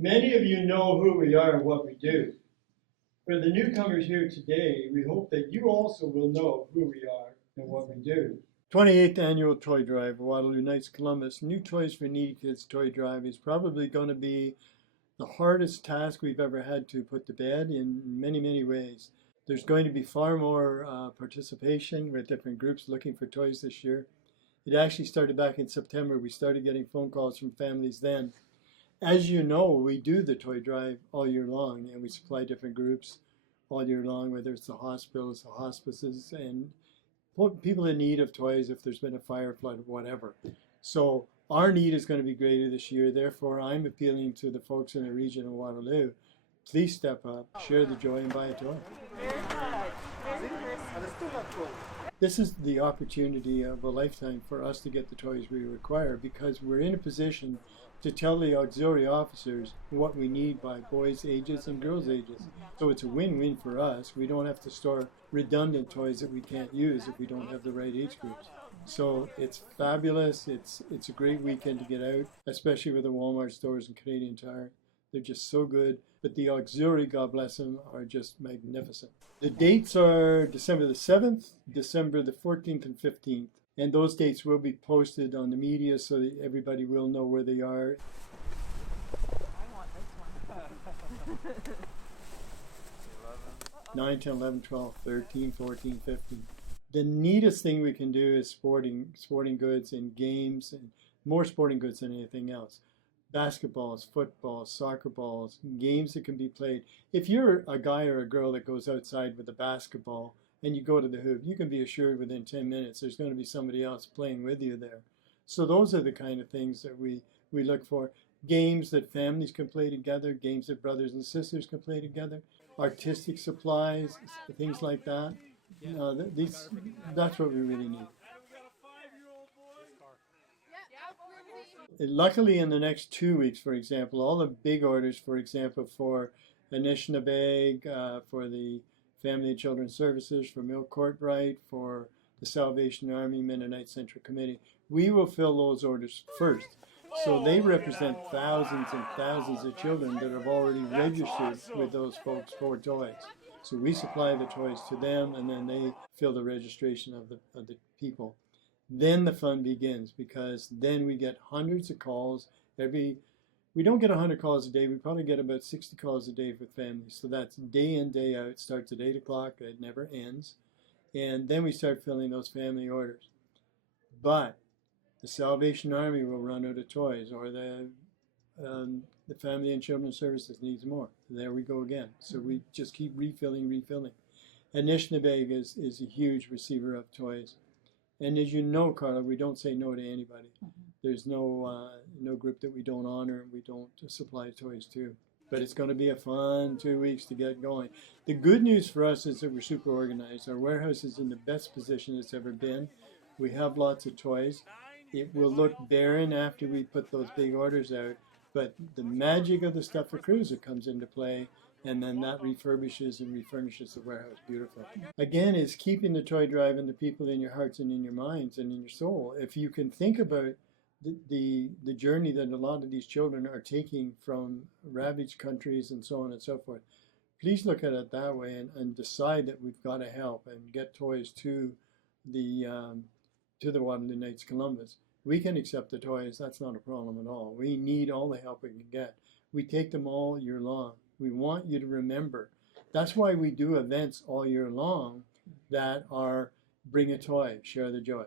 Many of you know who we are and what we do. For the newcomers here today, we hope that you also will know who we are and what we do. 28th Annual Toy Drive, Waterloo Knights Columbus. New Toys for Needy Kids Toy Drive is probably going to be the hardest task we've ever had to put to bed in many, many ways. There's going to be far more participation with different groups looking for toys this year. It actually started back in September. We started getting phone calls from families then. As you know, we do the toy drive all year long, and we supply different groups all year long, whether it's the hospitals, the hospices, and people in need of toys if there's been a fire, flood, whatever. So our need is going to be greater this year. Therefore, I'm appealing to the folks in the region of Waterloo. Please step up, share the joy, and buy a toy. This is the opportunity of a lifetime for us to get the toys we require, because we're in a position to tell the auxiliary officers what we need by boys' ages and girls' ages. So it's a win-win for us. We don't have to store redundant toys that we can't use if we don't have the right age groups. So it's fabulous. It's a great weekend to get out, especially with the Walmart stores and Canadian Tire. They're just so good. But the auxiliary, God bless them, are just magnificent. The dates are December the 7th, December the 14th and 15th. And those dates will be posted on the media so that everybody will know where they are. I want this one. 9, 10, 11, 12, 13, 14, 15. The neatest thing we can do is sporting goods and games, and more sporting goods than anything else. Basketballs, footballs, soccer balls, games that can be played. If you're a guy or a girl that goes outside with a basketball and you go to the hoop, you can be assured within 10 minutes there's going to be somebody else playing with you there. So those are the kind of things that we look for. Games that families can play together, games that brothers and sisters can play together, artistic supplies, things like that. That's what we really need. Luckily, in the next 2 weeks, for example, all the big orders, for example, for Anishinabeg, for the Family and Children's Services, for Milk Courtbright, for the Salvation Army Mennonite Central Committee, we will fill those orders first. So they represent thousands and thousands of children that have already registered with those folks for toys. So we supply the toys to them, and then they fill the registration of the people. Then the fun begins, because then we get hundreds of calls we don't get 100 calls a day. We probably get about 60 calls a day with families. So that's day in, day out. It starts at 8 o'clock. It never ends. And then we start filling those family orders. But the Salvation Army will run out of toys, or the Family and Children's Services needs more. There we go again. So we just keep refilling. Anishinabeg is a huge receiver of toys. And as you know, Carla, we don't say no to anybody. There's no group that we don't honor and we don't supply toys to. But it's going to be a fun 2 weeks to get going. The good news for us is that we're super organized. Our warehouse is in the best position it's ever been. We have lots of toys. It will look barren after we put those big orders out, but the magic of the Stuff for Cruiser comes into play, and then that refurbishes and refurnishes the warehouse beautifully. Again, it's keeping the toy drive and the people in your hearts and in your minds and in your soul. If you can think about the journey that a lot of these children are taking from ravaged countries and so on and so forth, please look at it that way and decide that we've got to help and get toys to the Waterloo Knights Columbus. We can accept the toys. That's not a problem at all. We need all the help we can get. We take them all year long. We want you to remember. That's why we do events all year long that are bring a toy, share the joy.